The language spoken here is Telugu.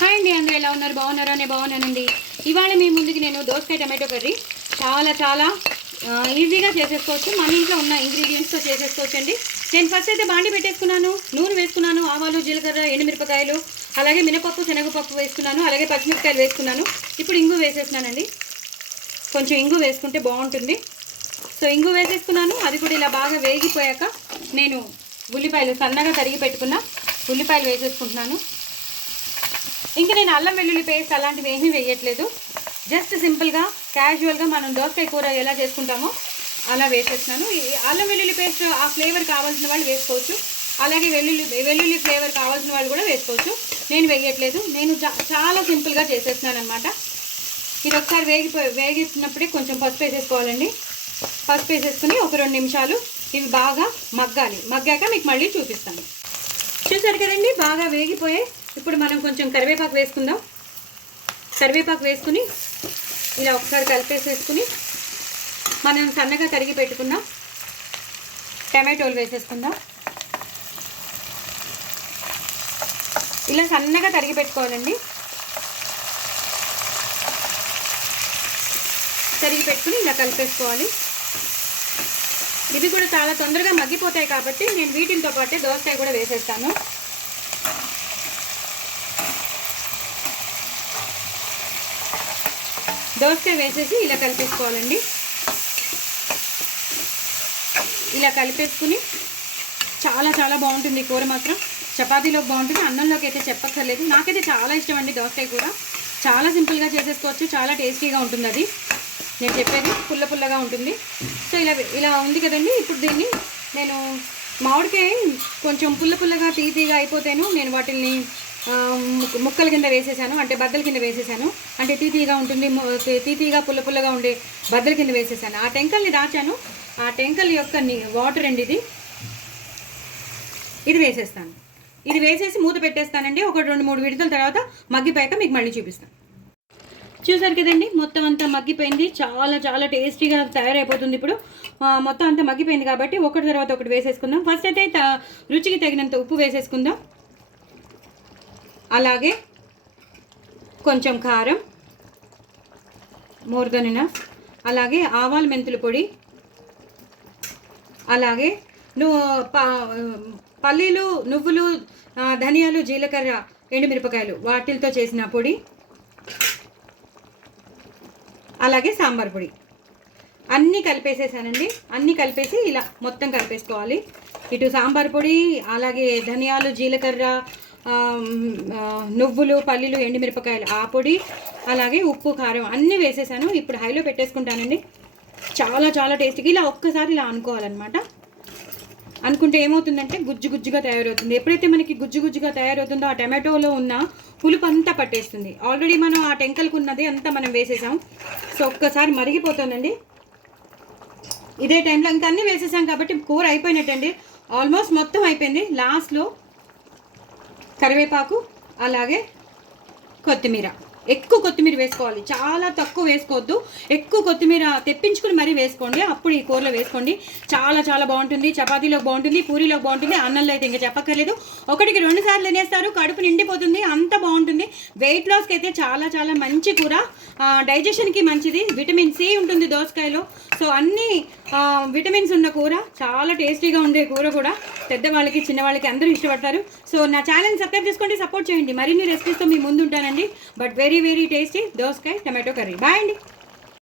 హాయ్ అండి, అందరూ ఎలా ఉన్నారు? బాగున్నారా? నేను బాగున్నానండి. ఇవాళ మీ ముందుకి నేను దోసకాయ టమాటో కర్రీ చాలా ఈజీగా చేసేసుకోవచ్చు. మన ఇంట్లో ఉన్న ఇంగ్రీడియంట్స్తో చేసేసుకోవచ్చు అండి. నేను ఫస్ట్ అయితే బాండి పెట్టేసుకున్నాను, నూనె వేసుకున్నాను, ఆవాలు, జీలకర్ర, ఎండుమిరపకాయలు, అలాగే మినపప్పు, శనగపప్పు వేసుకున్నాను, అలాగే పచ్చిమిరపకాయలు వేసుకున్నాను. ఇప్పుడు ఇంగు వేసేస్తున్నానండి. కొంచెం ఇంగు వేసుకుంటే బాగుంటుంది. సో ఇంగు వేసేసుకున్నాను. అది కూడా ఇలా బాగా వేగిపోయాక నేను ఉల్లిపాయలు సన్నగా తరిగి పెట్టుకున్న ఉల్లిపాయలు వేసేసుకుంటున్నాను. ఇంకా నేను అల్లం వెల్లుల్లి పేస్ట్ అలాంటివి ఏమీ వేయట్లేదు. జస్ట్ సింపుల్గా క్యాజువల్గా మనం దోసకాయ కూర ఎలా చేసుకుంటామో అలా వేసేస్తున్నాను. ఈ అల్లం వెల్లుల్లి పేస్ట్ ఆ ఫ్లేవర్ కావాల్సిన వాళ్ళు వేసుకోవచ్చు, అలాగే వెల్లుల్లి ఫ్లేవర్ కావాల్సిన వాళ్ళు కూడా వేసుకోవచ్చు. నేను వేయట్లేదు. నేను చాలా సింపుల్గా చేసేస్తున్నాను అనమాట. ఇది ఒకసారి వేగినప్పుడే కొంచెం పసుపు వేసేసుకోవాలండి. పసుపు వేసేసుకుని ఒక 2 నిమిషాలు ఇవి బాగా మగ్గాలి. మగ్గాక మీకు మళ్ళీ చూపిస్తాను. చూసారు కదండి, బాగా వేగిపోయాయి. ఇప్పుడు మనం కొంచెం కరివేపాకు వేసుకుందాం. కరివేపాకు వేసుకుని ఇలా ఒకసారి కలిపేసేసుకుని మనం సన్నగా తరిగి పెట్టుకున్నాం టమాటోలు వేసేసుకుందాం. ఇలా సన్నగా తరిగి పెట్టుకోవాలండి. తరిగి పెట్టుకుని ఇలా కలిపేసుకోవాలి. ఇవి కూడా చాలా తొందరగా మగ్గిపోతాయి కాబట్టి నేను వీటితో పాటే దోసకాయ కూడా వేసేస్తాను. దోసకాయ వేసేసి ఇలా కలిపేసుకోవాలండి. ఇలా కలిపేసుకుని చాలా బాగుంటుంది కూర. మాత్రం చపాతీలోకి బాగుంటుంది, అన్నంలోకి అయితే చెప్పక్కర్లేదు. నాకైతే చాలా ఇష్టం అండి దోసకాయ కూర. చాలా సింపుల్గా చేసేసుకోవచ్చు, చాలా టేస్టీగా ఉంటుంది. అది నేను చెప్పేది పుల్లగా ఉంటుంది. సో ఇలా ఉంది కదండి. ఇప్పుడు దీన్ని నేను మామిడికాయ కొంచెం పుల్లగా తీగా అయిపోతేను నేను వాటిని ముక్కల కింద వేసేసాను, అంటే బద్దల కింద వేసేసాను. అంటే తీగా ఉంటుంది, తీగా పుల్లగా ఉండే బద్దల కింద వేసేసాను. ఆ టెంకల్ని దాచాను. ఆ టెంకల్ యొక్క వాటర్ అండి ఇది వేసేస్తాను. ఇది వేసేసి మూత పెట్టేస్తానండి. ఒక 2-3 విడతల తర్వాత మగ్గిపోయాక మీకు మళ్ళీ చూపిస్తాను. చూసారు కదండి, మొత్తం అంతా మగ్గిపోయింది. చాలా టేస్టీగా తయారైపోతుంది. ఇప్పుడు మొత్తం అంతా మగ్గిపోయింది కాబట్టి ఒకటి తర్వాత ఒకటి వేసేసుకుందాం. ఫస్ట్ అయితే రుచికి తగినంత ఉప్పు వేసేసుకుందాం. అలాగే కొంచెం కారం, మోర్ దెన్ ఎనఫ్. అలాగే ఆవాల మెంతుల పొడి, అలాగే పల్లీలు, నువ్వులు, ధనియాలు, జీలకర్ర, ఎండుమిరపకాయలు వాటితో చేసిన పొడి, అలాగే సాంబార్ పొడి అన్నీ కలిపేసేసానండి. అన్నీ కలిపేసి ఇలా మొత్తం కలిపేసుకోవాలి. ఇటు సాంబార్ పొడి, అలాగే ధనియాలు, జీలకర్ర, నువ్వులు, పల్లీలు, ఎండుమిరపకాయలు ఆ పొడి, అలాగే ఉప్పు, కారం అన్నీ వేసేసాను. ఇప్పుడు హైలో పెట్టేసుకుంటానండి. చాలా టేస్టీగా ఇలా ఒక్కసారి ఇలా అనుకోవాలన్నమాట. అనుకుంటే ఏమవుతుందంటే గుజ్జుగా తయారవుతుంది. ఎప్పుడైతే మనకి గుజ్జుగా తయారవుతుందో ఆ టమాటోలో ఉన్న పులుపు అంతా పట్టేస్తుంది. ఆల్రెడీ మనం ఆ టెంకల్కి ఉన్నది అంతా మనం వేసేసాం. సో ఒక్కసారి మరిగిపోతుందండి. ఇదే టైంలో ఇంకా అన్నీ వేసేసాం కాబట్టి కూర అయిపోయినట్టండి. ఆల్మోస్ట్ మొత్తం అయిపోయింది. లాస్ట్లో కరివేపాకు, అలాగే కొత్తిమీర. ఎక్కువ కొత్తిమీర వేసుకోవాలి, చాలా తక్కువ వేసుకోవద్దు. ఎక్కువ కొత్తిమీర తెప్పించుకుని మరీ వేసుకోండి. అప్పుడు ఈ కూరలో వేసుకోండి. చాలా బాగుంటుంది. చపాతీలోకి బాగుంటుంది, పూరీలోకి బాగుంటుంది, అన్నంలో అయితే ఇంకా చెప్పక్కర్లేదు. 1-2 సార్లు తినేస్తారు, కడుపు నిండిపోతుంది, అంత బాగుంటుంది. వెయిట్ లాస్కి అయితే చాలా మంచి కూర. డైజెషన్కి మంచిది. విటమిన్ సి ఉంటుంది దోసకాయలో. సో అన్ని విటమిన్స్ ఉన్న కూర, చాలా టేస్టీగా ఉండే కూర కూడా. పెద్దవాళ్ళకి, చిన్నవాళ్ళకి అందరూ ఇష్టపడతారు. సో నా ఛానల్ని సబ్స్క్రైబ్ చేసుకోండి, సపోర్ట్ చేయండి. మరిన్ని రెసిపీస్తో మీ ముందు ఉంటానండి. బట్ వెరీ టేస్టీ దోసకాయ టమాటో కర్రీ. బాయ్ అండి.